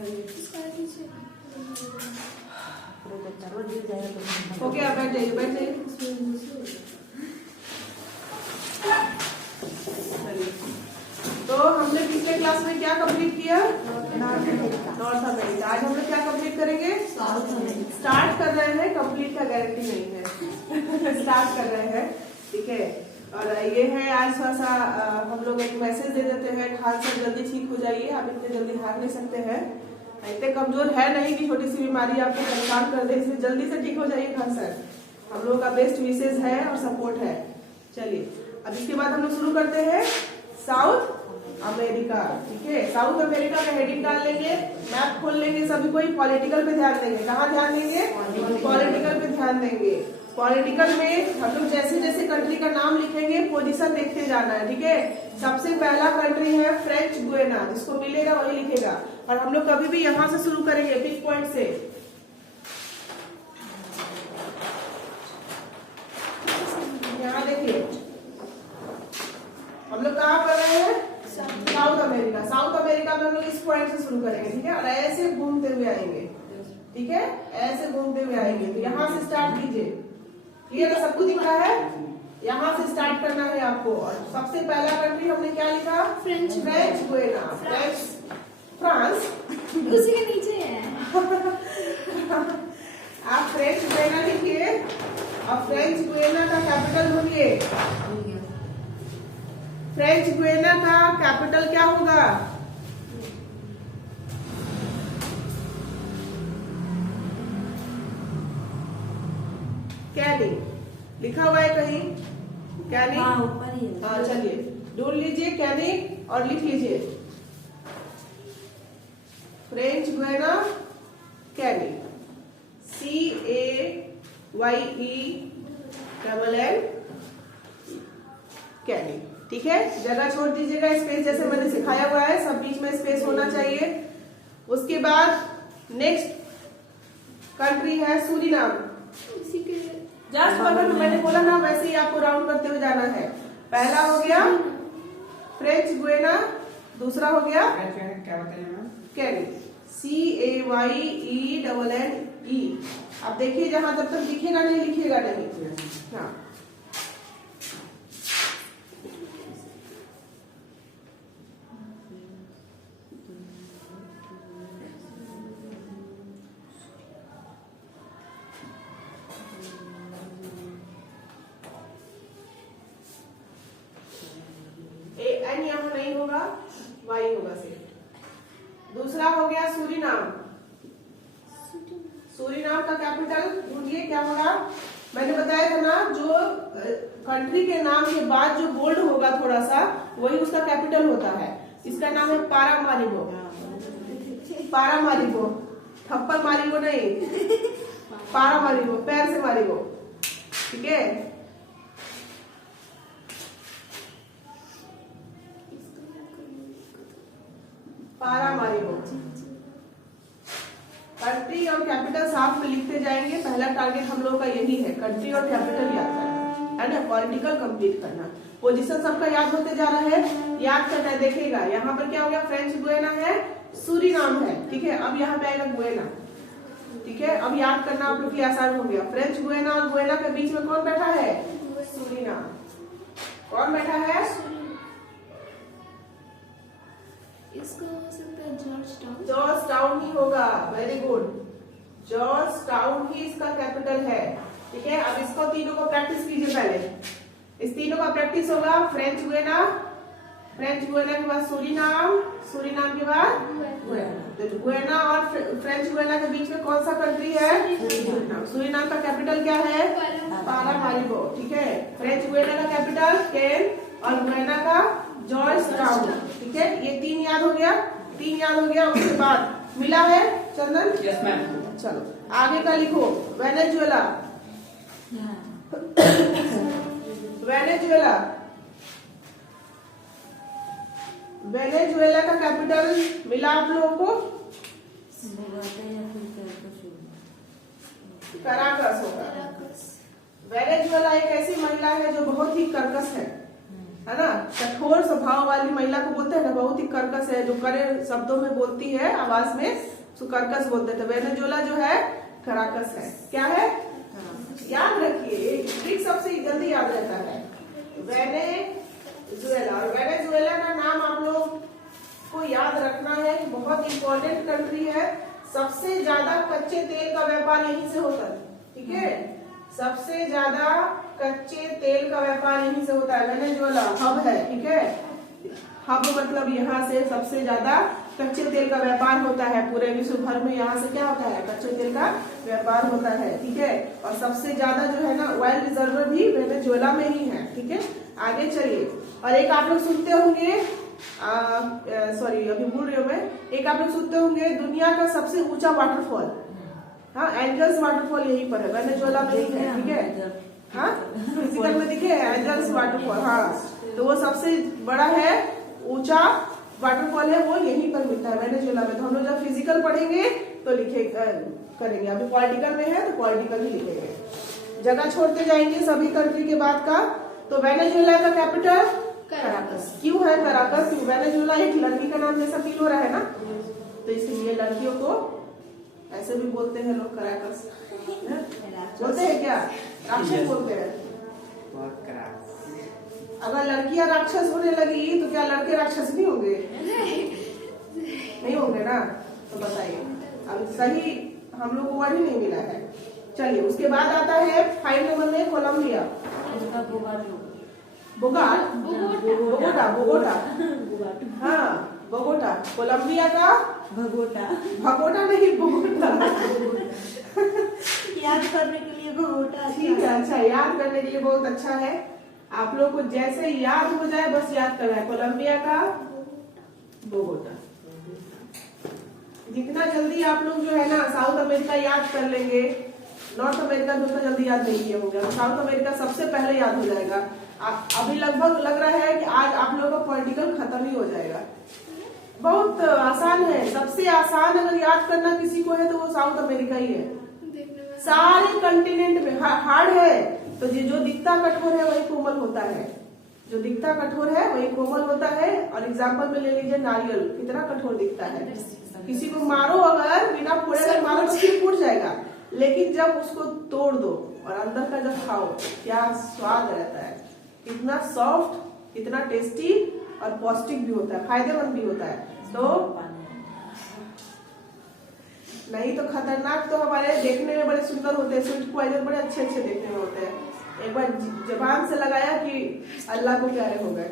Okay, आप बैठ जाइए, बैठ जाइए। तो हमने पिछले क्लास में क्या कंप्लीट किया? North America. आज हम लोग क्या कंप्लीट करेंगे? South America. स्टार्ट कर रहे हैं, कंप्लीट का गारंटी नहीं है। स्टार्ट कर रहे हैं, ठीक है। और ये है आज थोड़ा सा हम लोग एक मैसेज दे देते हैं, खान सर जल्दी ठीक हो जाइए, आप इतने जल्दी भाग नहीं सकते हैं, इतने कमजोर है नहीं कि छोटी सी बीमारी आपको परेशान कर दे, इसलिए जल्दी से ठीक हो जाइए खान सर। हम लोग का बेस्ट विशेष है और सपोर्ट है। चलिए, अब इसके बाद हम लोग शुरू करते हैं साउथ अमेरिका, ठीक है। साउथ अमेरिका का हेडिंग डाल लेंगे, मैप खोल लेंगे, सभी कोई पॉलिटिकल पे ध्यान देंगे। कहाँ ध्यान देंगे? पॉलिटिकल पे ध्यान देंगे। पॉलिटिकल में हम लोग जैसे जैसे कंट्री का नाम लिखेंगे पोजीशन देखते जाना है, ठीक है। सबसे पहला कंट्री है फ्रेंच गुयाना, जिसको मिलेगा वही लिखेगा। और हम लोग कभी भी यहाँ से शुरू करेंगे, पिक पॉइंट से। यहाँ देखिए, हम लोग कहाँ कर रहे हैं? South America. साउथ अमेरिका में हम लोग इस पॉइंट से शुरू करेंगे, ठीक है। और ऐसे घूमते हुए आएंगे, ठीक है, ऐसे घूमते हुए आएंगे। तो यहाँ से स्टार्ट कीजिए, क्लियर है? सबको दिख रहा है? यहाँ से स्टार्ट करना है आपको। और सबसे पहला कंट्री हमने क्या लिखा? French Guiana. फ्रांस उसी के नीचे है। आप फ्रेंच गुयाना लिखिए और फ्रेंच गुयाना का कैपिटल ढूंढिए। फ्रेंच गुयाना का कैपिटल क्या होगा? कैनी लिखा हुआ है कहीं? कैनी? हाँ, ऊपर ही है। हाँ, चलिए ढूंढ लीजिए कैनी और लिख लीजिए फ्रेंच गुयाना कैनी, CAYENN कैनी, ठीक है। जगह छोड़ दीजिएगा, स्पेस जैसे मैंने सिखाया हुआ है, सब बीच में स्पेस होना चाहिए। उसके बाद नेक्स्ट कंट्री है सूरीनाम। जस्ट बगल में मैंने बोला ना, वैसे ही आपको राउंड करते हुए जाना है। पहला हो गया फ्रेंच गुयाना, दूसरा हो गया क्या बताइए मैम? कैनी, CAYENNE। आप देखिए, जहां जब तक दिखेगा नहीं लिखिएगा नहीं। हाँ, एन यहाँ नहीं होगा, वाई होगा सिर्फ। दूसरा हो गया सूरीनाम। सूरीनाम का कैपिटल ढूंढिए, क्या होगा? मैंने बताया था ना, जो कंट्री के नाम के बाद जो बोल्ड होगा थोड़ा सा, वही उसका कैपिटल होता है। इसका नाम है पारामारिबो। पारामारिबो, थप्पड़ मारिबो नहीं, पारामारिबो, पैर से मारिबो, ठीक है। पारामारिबो। कंट्री और कैपिटल साथ में लिखते जाएंगे। पहला टारगेट हम लोग का यही है, कंट्री और कैपिटल याद करना है ना, पॉलिटिकल कंप्लीट करना। पोजीशन सबका याद होते जा रहा है, याद करना है। देखिएगा यहाँ पर क्या हो गया? फ्रेंच गुयाना है, सूरीनाम है, ठीक है। अब यहाँ पे आएगा गुयाना, ठीक है। अब याद करना आप लोग के लिए आसान हो गया। फ्रेंच गुयाना और गुयाना के बीच में कौन बैठा है? सूरीनाम। कौन बैठा है? इसको हो सकता है जॉर्ज टाउन। जॉर्ज टाउन ही होगा, वेरी गुड। जॉर्ज टाउन ही इसका कैपिटल है, ठीक है। अब इसको तीनों को प्रैक्टिस कीजिए पहले। इस तीनों का प्रैक्टिस होगा। फ्रेंच गुयाना, फ्रेंच गुयाना के बाद सूरीनाम, सूरीनाम के बाद गुयाना। तो गुयाना और फ्रेंच गुयाना के बीच में कौन सा कंट्री है? सूरीनाम का कैपिटल क्या है? पारामारिबो, ठीक है। फ्रेंच गुयाना का कैपिटल केन और गुयाना का जॉर्ज टाउन, ठीक है। ये तीन याद हो गया, तीन याद हो गया। उसके बाद मिला है चंदन? Yes ma'am. चलो आगे का लिखो, वेनेजुएला। वेनेजुएला, वेनेजुएला का कैपिटल मिला आप लोगों को? कराकस होगा। वेनेजुएला एक ऐसी महिला है जो बहुत ही कर्कश है, है ना। कठोर स्वभाव वाली महिला को बोलते हैं ना, बहुत ही कर्कश है, जो कड़े शब्दों में बोलती है आवाज में, उसको कर्कश बोलते थे। वेनेजुएला जो है कराकस है। क्या है? याद रखिए, ट्रिक सबसे जल्दी याद रहता है। वेनेजुएला, और वेनेजुएला का नाम आप लोग को याद रखना है, बहुत इंपॉर्टेंट कंट्री है। सबसे ज्यादा कच्चे तेल का व्यापार यहीं से होता है, ठीक है। सबसे ज्यादा कच्चे तेल का व्यापार यहीं से होता है। वेनेजुएला हब है, ठीक है। हब मतलब यहाँ से सबसे ज्यादा कच्चे तेल का व्यापार होता है। पूरे विश्व भर में यहाँ से क्या होता है? कच्चे तेल का व्यापार होता है, ठीक है। और सबसे ज्यादा जो है ना ऑयल रिजर्व भी वेनेजुएला में ही है, ठीक है। आगे चलिए। और एक आप लोग सुनते होंगे, सॉरी अभी भूल रही हूँ मैं, एक आप लोग सुनते होंगे दुनिया का सबसे ऊंचा वाटरफॉल, हाँ, एंजल्स वाटरफॉल यहीं पर है, वेनेजुएला में ही है, ठीक है। हाँ, फिजिकल में दिखे एंजल्स वाटरफॉल, हाँ, तो वो सबसे बड़ा है, ऊंचा वाटरफॉल है, वो यहीं पर मिलता है वेनेजुएला में। तो हम लोग जब फिजिकल पढ़ेंगे तो लिखे करेंगे, अभी पॉलिटिकल में है तो पॉलिटिकल ही लिखेंगे। जगह छोड़ते जाएंगे सभी कंट्री के बाद का। तो वेनेजुएला का कैपिटल कराकस। क्यों है कराकस? क्यों? वेनेजुएला एक लड़की का नाम जैसा फील हो रहा है ना, तो इसलिए लड़कियों को ऐसे भी बोलते हैं लोग, कराकस बोलते हैं। क्या राक्षस बोलते हैं? अगर लड़कियां राक्षस होने लगी तो क्या लड़के राक्षस नहीं होंगे? नहीं होंगे ना। तो बताइए, अब सही हम लोग को वर्ड ही नहीं मिला है। चलिए, उसके बाद आता है 5 नंबर में कोलंबिया। बोगोटा, बोगोटा, हाँ, बोगोटा। कोलंबिया का भगोटा नहीं, बोगोटा। याद करने के लिए भगोटा, ठीक है, अच्छा, याद करने के लिए बहुत अच्छा है। आप लोग को जैसे याद हो जाए बस याद करना है, कोलंबिया का बोगोटा। जितना जल्दी आप लोग जो है ना साउथ अमेरिका याद कर लेंगे, नॉर्थ अमेरिका तो उतना जल्दी याद नहीं किए होंगे, साउथ अमेरिका सबसे पहले याद हो जाएगा। अभी लगभग लग रहा है कि आज आप लोगों का पॉलिटिकल खत्म ही हो जाएगा। बहुत आसान है, सबसे आसान अगर याद करना किसी को है तो वो साउथ अमेरिका ही है। सारे कंटिनेंट में हार्ड है, तो जो दिखता कठोर है वही कोमल होता है। जो दिखता कठोर है वही कोमल होता है। और एग्जाम्पल में ले लीजिए नारियल, कितना कठोर दिखता है। किसी को मारो, अगर बिना फोड़े अगर मारो तो फिर फूट जाएगा, लेकिन जब उसको तोड़ दो और अंदर का जब खाओ, क्या स्वाद रहता है, इतना सॉफ्ट, इतना टेस्टी और पौष्टिक भी होता है, फायदेमंद भी होता है। तो नहीं तो खतरनाक तो हमारे देखने में बड़े सुंदर होते हैं, स्वीट पॉइजन बड़े अच्छे अच्छे देखने में होते हैं। एक बार जबान से लगाया कि अल्लाह को प्यारे हो गए।